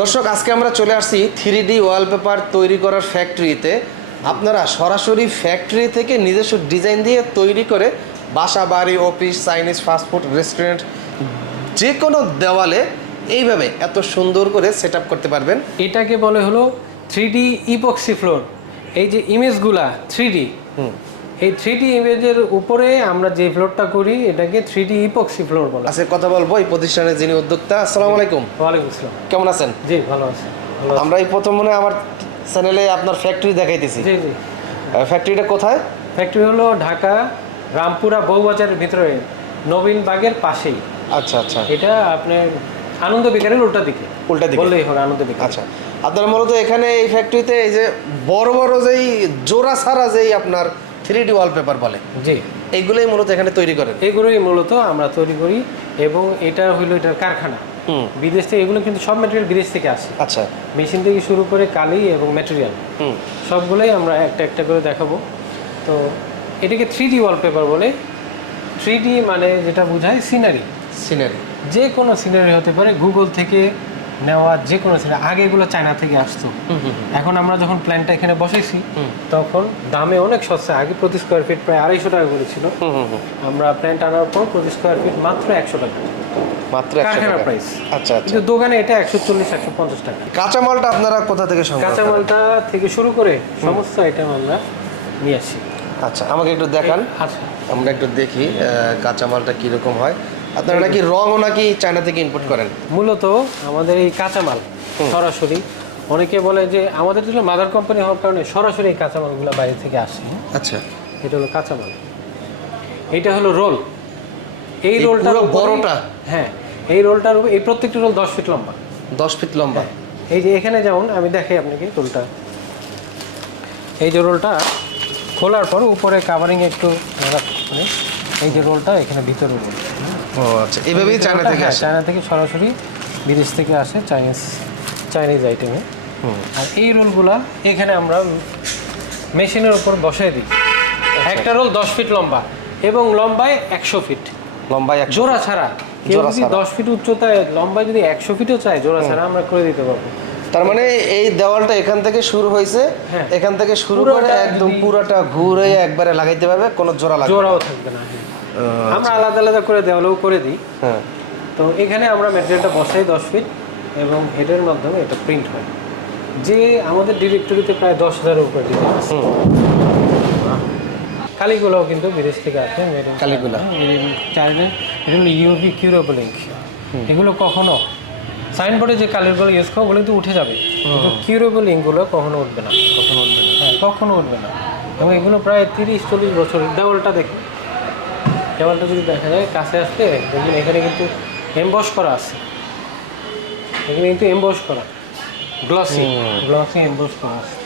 দর্শক, আজকে আমরা চলে আসছি 3D ওয়ালপেপার তৈরি করার ফ্যাক্টরিতে। আপনারা সরাসরি ফ্যাক্টরি থেকে নিজস্ব ডিজাইন দিয়ে তৈরি করে বাসা, বাড়ি, অফিস, চাইনিজ, ফাস্টফুড, রেস্টুরেন্ট যে কোনো দেওয়ালে এইভাবে এত সুন্দর করে সেট আপ করতে পারবেন। এটাকে বলে হলো 3D ইপক্সি ফ্লোর। এই যে ইমেজগুলা 3D, এই 3D ইমেজের উপরে আমরা যে ফ্লোরটা করি এটাকে 3D ইপক্সি ফ্লোর বলে। আজকে কথা বলবো এই প্রতিষ্ঠানের যিনি উদ্যোক্তা। আসসালামু আলাইকুম। ওয়ালাইকুম আসসালাম। কেমন আছেন? জি ভালো আছি। আমরা এই প্রথম মনে আমার চ্যানেলে আপনার ফ্যাক্টরি দেখাইতেছি। জি জি। ফ্যাক্টরিটা কোথায়? ফ্যাক্টরি হলো ঢাকা রামপুরা বউবাজারের ভিতরে, নবীন বাগের পাশেই। আচ্ছা আচ্ছা। এটা আপনার আনন্দ বিকারের উল্টা দিকে বললেই হবে, আনন্দ বিকার। আচ্ছা, আপনারা মূলত এখানে এই ফ্যাক্টরিতে এই যে বড় বড় যেই জোড়া ছাড়া যেই আপনার 3D ওয়ালপেপার বলে, জি, এইগুলোই মূলত এখানে তৈরি করেন? এগুলোই মূলত আমরা তৈরি করি এবং এটা হলো এটার কারখানা। বিদেশ থেকে এগুলো কিন্তু সব ম্যাটেরিয়াল বিদেশ থেকে আসে। আচ্ছা, মেশিন থেকে শুরু করে কালি এবং ম্যাটেরিয়াল সবগুলোই আমরা একটা একটা করে দেখাবো। তো এটাকে 3D ওয়ালপেপার বলে। 3D মানে যেটা বোঝায় সিনারি। সিনারি যে কোনো সিনারি হতে পারে, গুগল থেকে নেওয়া যে কোনো সিনারি। আগে এগুলো চায়না থেকে আসতো। এখন আমরা যখন প্ল্যানটা এখানে বসাইছি তখন দামে অনেক সস্তা। আগে প্রতি স্কোয়ার ফিট প্রায় 250 টাকা করে ছিল। আমরা প্ল্যানটা আনার পর প্রতি স্কোয়ার ফিট মাত্র 100 টাকা, মাত্র কারখানা 100 টাকা। প্রাইস। আচ্ছা আচ্ছা। কিন্তু দোকানে এটা 140-150 টাকা। কাঁচামালটা আপনারা কোথা থেকে সংগ্রহ করেন? কাঁচামালটা থেকে শুরু করে সমস্ত আইটেম আমরা নিয়ে আসি। আচ্ছা, আমাকে একটু দেখান। আচ্ছা, আমরা একটু দেখি কাঁচামালটা কীরকম হয়। আপনারা নাকি রঙও নাকি চায়না থেকে ইম্পোর্ট করেন? মূলত আমাদের এই কাঁচামাল সরাসরি, অনেকে বলে যে আমাদের যেটা মাদার কোম্পানি হওয়ার কারণে সরাসরি এই কাঁচামালগুলো বাইরে থেকে আসে। আচ্ছা, এটা হলো কাঁচামাল, এইটা হলো রোল। এই রোলটা বড়টা, হ্যাঁ, এই রোলটার এই প্রত্যেকটা রোল 10 ফিট লম্বা। 10 ফিট লম্বা। এই যে এখানে যেমন আমি দেখাই আপনাকে রোলটা, এই যে রোলটা খোলার পর উপরে কাভারিং একটু মানে এই যে রোলটা এখানে ভিতরে রোল। ও আচ্ছা, এইভাবেই চায়না থেকে আসে? চায়না থেকে সরাসরি বিদেশ থেকে আসে, চাইনিজ আইটেমে। আর এই রোলগুলা এখানে আমরা মেশিনের উপর বসাই দিই। একটা রোল 10 ফিট লম্বা এবং লম্বায় 100 ফিট। লম্বায় জোড়া ছাড়া। কেউ যদি 10 ফিট উচ্চতায় লম্বায় যদি 100 ফিটও চায়, জোড়া ছাড়া আমরা করে দিতে পারবো। তার মানে এই দেওয়ালটা এখান থেকে শুরু হয়েছে, এখান থেকে শুরু করে একদম পুরোটা ঘুরে একবারে লাগাইতে পারবে, কোনো জোড়া লাগবে না? জোড়াও থাকবে না। আমরা আলাদা আলাদা করে দেওয়ালেও করে দিই। হ্যাঁ। তো এখানে আমরা ম্যাটেরিয়ালটা বসাই 10 ফিট এবং হেডের মাধ্যমে এটা প্রিন্ট হয়। যে আমাদের ডিরেক্টরিতে প্রায় 10,000-এর উপরে ডিজাইন আছে। কালিগুলোও কিন্তু বিদেশ থেকে আসে। কালিগুলা চাইনা, এটা হলো ইউভি কিউরেবল ইঙ্ক। এগুলো কখনো সাইনবোর্ডে যে কালিগুলো ইউজ করো ওগুলো কিন্তু উঠে যাবে, কিন্তু কিউরেবল ইঙ্কগুলো কখনো উঠবে না। কখনো উঠবে না? হ্যাঁ, কখনো উঠবে না। এবং এগুলো প্রায় 30-40 বছর। দেওয়ালটা দেখুন, দেওয়ালটা যদি দেখা যায় কাছে আসতে দেখুন, এখানে কিন্তু এমবস করা আছে। এখানে কিন্তু এমবস করা, গ্লসি এমবস করা আছে।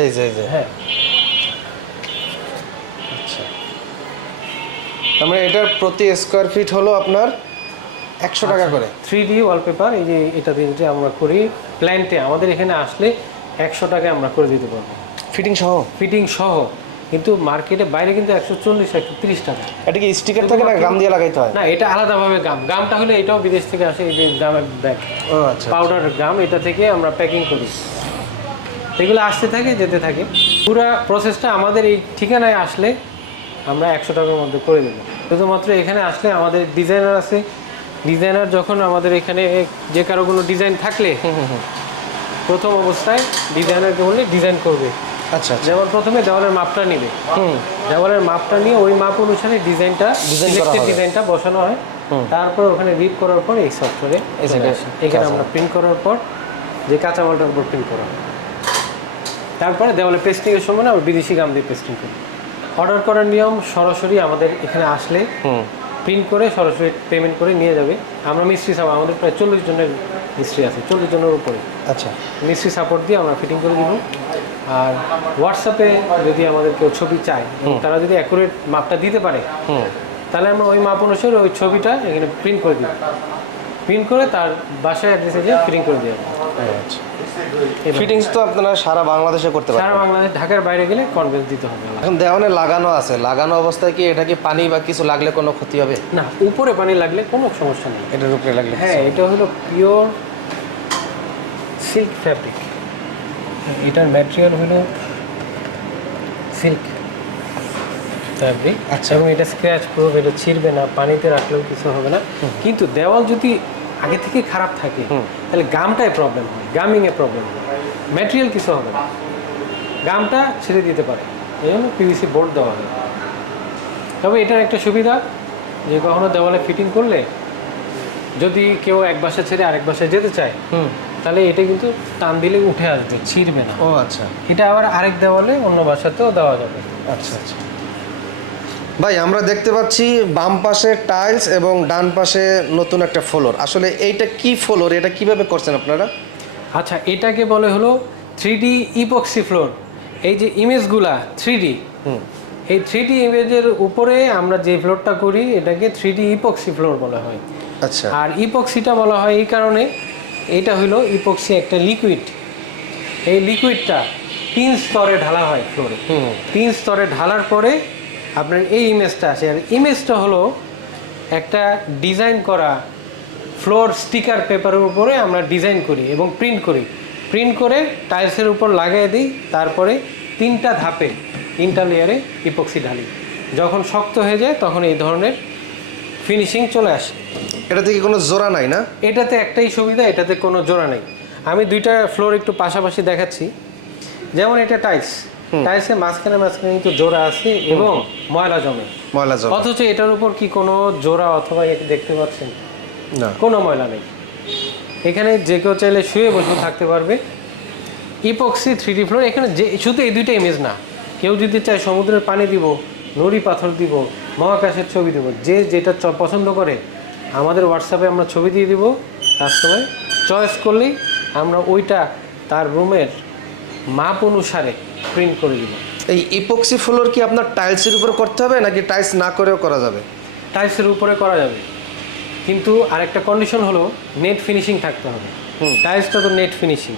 এই যে হ্যাঁ। আচ্ছা, তার মানে এটার প্রতি স্কোয়ার ফিট হলো আপনার 100 টাকা করে। 3D ওয়ালপেপার এই যে এটা দিয়ে যে আমরা করি প্ল্যান্টে, আমাদের এখানে আসলে 100 টাকায় আমরা করে দিতে পারবো, ফিটিং সহ? ফিটিং সহ। কিন্তু মার্কেটে বাইরে কিন্তু 140-130 টাকা। এটা কি স্টিকার থাকে না গাম দিয়ে লাগাইতে হয়? না, এটা আলাদাভাবে গামটা হলে এটাও বিদেশ থেকে আসে। এই যে গামের ব্যাগ, ও আচ্ছা, পাউডার গাম, এটা থেকে আমরা প্যাকিং করি। এগুলো আসতে থাকে, যেতে থাকে। পুরো প্রসেসটা আমাদের এই ঠিকানায় আসলে আমরা 100 টাকার মধ্যে করে দেবো। শুধুমাত্র এখানে আসলে আমাদের ডিজাইনার আছে। ডিজাইনার যখন আমাদের এখানে যে কারো কোনো ডিজাইন থাকলে প্রথম অবস্থায় ডিজাইনারকে বললে ডিজাইন করবে। আচ্ছা, যেমন প্রথমে দেওয়ালের মাপটা নিবে, দেওয়ালের মাপটা নিয়ে ওই মাপ অনুসারে ডিজাইনটা বসানো হয়। তারপর ওখানে রিপ করার পর এই সফটওয়্যারে এখানে আমরা প্রিন্ট করার পর যে কাঁচামালটার উপর প্রিন্ট করা হয়। তারপরে দেওয়ালে পেস্টিংয়ের সময় আমরা বিদেশি গাম দিয়ে পেস্টিং করি। অর্ডার করার নিয়ম, সরাসরি আমাদের এখানে আসলে প্রিন্ট করে সরাসরি পেমেন্ট করে নিয়ে যাবে। আমরা মিস্ত্রি সাপোর্ট, আমাদের প্রায় 40 জনের মিস্ত্রি আছে, 40 জনের উপরে। আচ্ছা, মিস্ত্রি সাপোর্ট দিয়ে আমরা ফিটিং করে দিব। আর হোয়াটসঅ্যাপে যদি আমাদের কেউ ছবি চায়, তারা যদি অ্যাকুরেট মাপটা দিতে পারে, তাহলে আমরা ওই মাপ অনুসারে ওই ছবিটা এখানে প্রিন্ট করে দিব। প্রিন্ট করে তার বাসায় অ্যাড্রেসে গিয়ে ফিটিং করে দিয়ে যাবো। আচ্ছা। ফিটিংস তো আপনারা সারা বাংলাদেশে করতে পারেন? সারা বাংলাদেশ, ঢাকার বাইরে গেলে কনভেন্স দিতে হবে। এখন দেওয়ালে লাগানো আছে, লাগানো অবস্থায় কি এটা কি পানি বা কিছু লাগলে কোনো ক্ষতি হবে? না, উপরে পানি লাগলে কোনো সমস্যা নেই। এটার উপরে লাগলে? হ্যাঁ, এটা হলো পিওর সিল্ক ফ্যাব্রিক, এটার ম্যাটেরিয়াল হলো সিল্ক ফ্যাব্রিক। আচ্ছা। এবং এটা স্ক্র্যাচ প্রুফ, এটা ছিঁড়বে না, পানিতে রাখলেও কিছু হবে না। কিন্তু দেওয়াল যদি আগে থেকে খারাপ থাকে তাহলে গামটায় প্রবলেম হয়, গামিংয়ে প্রবলেম হয়, ম্যাটেরিয়াল কিছু হবে না, গামটা ছেড়ে দিতে পারে, এই জন্য পিভিসি বোর্ড দেওয়া হয়। তবে এটার একটা সুবিধা যে কখনো দেওয়ালে ফিটিং করলে যদি কেউ এক বাসা ছেড়ে আরেক বাসায় যেতে চায় তাহলে এটা কিন্তু টান দিলে উঠে আসবে, ছিঁড়বে না। ও আচ্ছা এটা আবার আরেক দেওয়ালে অন্য বাসাতেও দেওয়া যাবে। আচ্ছা আচ্ছা। ভাই আমরা দেখতে পাচ্ছি বাম পাশে টাইলস এবং ডান পাশে নতুন একটা ফ্লোর, আসলে এইটা কি ফ্লোর, এটা কিভাবে করছেন আপনারা? আচ্ছা, এটাকে বলে হলো 3D ইপক্সি ফ্লোর। এই যে ইমেজগুলা 3D, এই 3D ইমেজের উপরে আমরা যে ফ্লোরটা করি এটাকে 3D ইপক্সি ফ্লোর বলা হয়। আচ্ছা। আর ইপক্সিটা বলা হয় এই কারণে, এটা হলো ইপক্সি একটা লিকুইড। এই লিকুইডটা 3 স্তরে ঢালা হয় ফ্লোরে। 3 স্তরে ঢালার পরে আপনার এই ইমেজটা আসে। আর ইমেজটা হলো একটা ডিজাইন করা ফ্লোর স্টিকার পেপারের উপরে আমরা ডিজাইন করি এবং প্রিন্ট করি। প্রিন্ট করে টাইলসের উপর লাগিয়ে দিই, তারপরে 3টা ধাপে 3টা লেয়ারে ইপক্সি ঢালি। যখন শক্ত হয়ে যায় তখন এই ধরনের ফিনিশিং চলে আসে। এটা থেকে কোনো জোড়া নাই না? এটাতে একটাই সুবিধা, এটাতে কোনো জোড়া নেই। আমি দুইটা ফ্লোর একটু পাশাপাশি দেখাচ্ছি। যেমন এটা টাইলস, টাইলসের মাঝখানে মাঝখানে কিন্তু জোড়া আছে এবং ময়লা জমে, ময়লা জমা? অথচ এটার উপর কি কোনো জোড়া অথবা এটা দেখতে পাচ্ছেন? না, কোনো ময়লা নেই। এখানে যে কেউ চাইলে শুয়ে বসে থাকতে পারবে। ইপক্সি 3D ফ্লোর, এখানে যে শুধু এই দুইটা ইমেজ না, কেউ যদি চায় সমুদ্রের পানি দিব, নুড়ি পাথর দিব, মহাকাশের ছবি দিব, যে যেটা পছন্দ করে আমাদের হোয়াটসঅ্যাপে আমরা ছবি দিয়ে দিব, কাস্টমার চয়েস করলেই আমরা ওইটা তার রুমের মাপ অনুসারে প্রিন্ট করে দিব। এই ইপক্সি ফ্লোর কি আপনার টাইলসের উপর করতে হবে নাকি টাইলস না করেও করা যাবে? টাইলসের উপরে করা যাবে, কিন্তু আরেকটা কন্ডিশন হলো নেট ফিনিশিং থাকতে হবে। টাইলসটা তো নেট ফিনিশিং।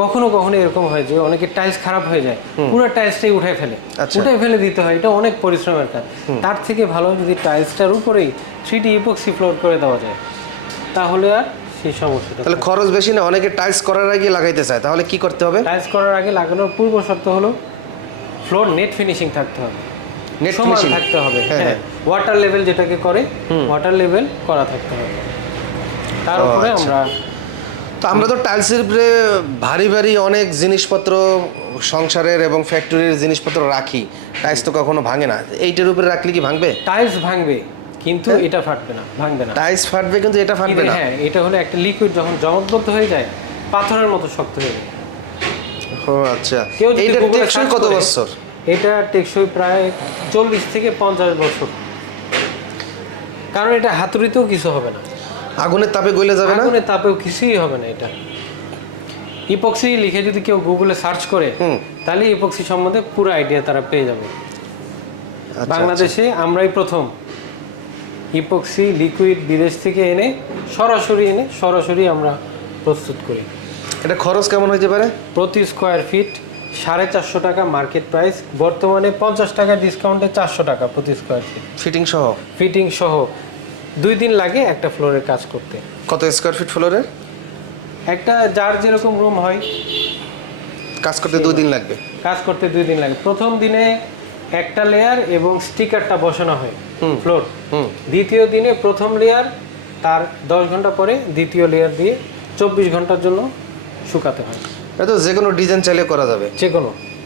কখনো কখনো এরকম হয় যে অনেকে টাইলস খারাপ হয়ে যায়, পুরো টাইলসটাই উঠে ফেলে, আচ্ছা। উঠে ফেলে দিতে হয়, এটা অনেক পরিশ্রমের কাজ। তার থেকে ভালো যদি টাইলসটার উপরেই 3D ইপক্সি ফ্লোর করে দেওয়া যায়, তাহলে আর সেই সমস্যাটা। তাহলে খরচ বেশি না? অনেকে টাইলস করার আগে লাগাইতে চায়, তাহলে কি করতে হবে? টাইলস করার আগে লাগানোর পূর্ব শর্ত হলো ফ্লোর নেট ফিনিশিং থাকতে হবে, নেট সমান ফিনিশিং থাকতে হবে। হ্যাঁ, হ্যাঁ, ওয়াটার লেভেল যেটাকে করে, ওয়াটার লেভেল করা থাকতে হবে। তার ও, উপরে আচ্ছা। আমরা তো আমরা তো টাইলসের উপরে ভারী ভারী অনেক জিনিসপত্র, সংসারের এবং ফ্যাক্টরির জিনিসপত্র রাখি, টাইলস তো কখনো ভাঙে না, এইটার উপরে রাখলে কি ভাঙবে? টাইলস ভাঙবে কিন্তু এটা ফাটবে না, ভাঙবে না। টাইলস ফাটবে কিন্তু এটা ফাটবে না? হ্যাঁ, এটা হলো একটা লিকুইড, যখন জমাটবদ্ধ হয়ে যায় পাথরের মতো শক্ত হয়ে যায়। ও আচ্ছা। কেউ যদি এইটা Google-এ টেকসই search কত করে, বছর? এটা টেকসই প্রায় 40 থেকে 50 বছর, কারণ এটা হাতুড়িতেও কিছু হবে না, আগুনের তাপে গলে যাবে না? আগুনের তাপেও কিছুই হবে না। এটা ইপক্সি লিখে যদি কেউ গুগলে সার্চ করে তাহলে ইপক্সি সম্বন্ধে পুরো আইডিয়া তারা পেয়ে যাবে। আচ্ছা, বাংলাদেশে আমরাই প্রথম ইপক্সি লিকুইড বিদেশ থেকে এনে সরাসরি আমরা প্রস্তুত করি। এটা খরচ কেমন হইতে পারে? প্রতি স্কোয়ার ফিট 450 টাকা মার্কেট প্রাইস, বর্তমানে 50 টাকা ডিসকাউন্টে 400 টাকা প্রতি স্কোয়ার ফিট, ফিটিং সহ? ফিটিং সহ। 2 দিন লাগে একটা ফ্লোরের কাজ করতে। কত স্কোয়ার ফিট ফ্লোরের? একটা যার যেরকম রুম হয়, কাজ করতে 2 দিন লাগবে? কাজ করতে 2 দিন লাগে। প্রথম দিনে একটা লেয়ার এবং স্টিকারটা বসানো হয় ফ্লোর। দ্বিতীয় দিনে প্রথম লেয়ার, তার 10 ঘন্টা পরে দ্বিতীয় লেয়ার দিয়ে 24 ঘন্টার জন্য শুকাতে হয়। এটা তো যে কোনো ডিজাইন চাইলে করা যাবে? যে কোনো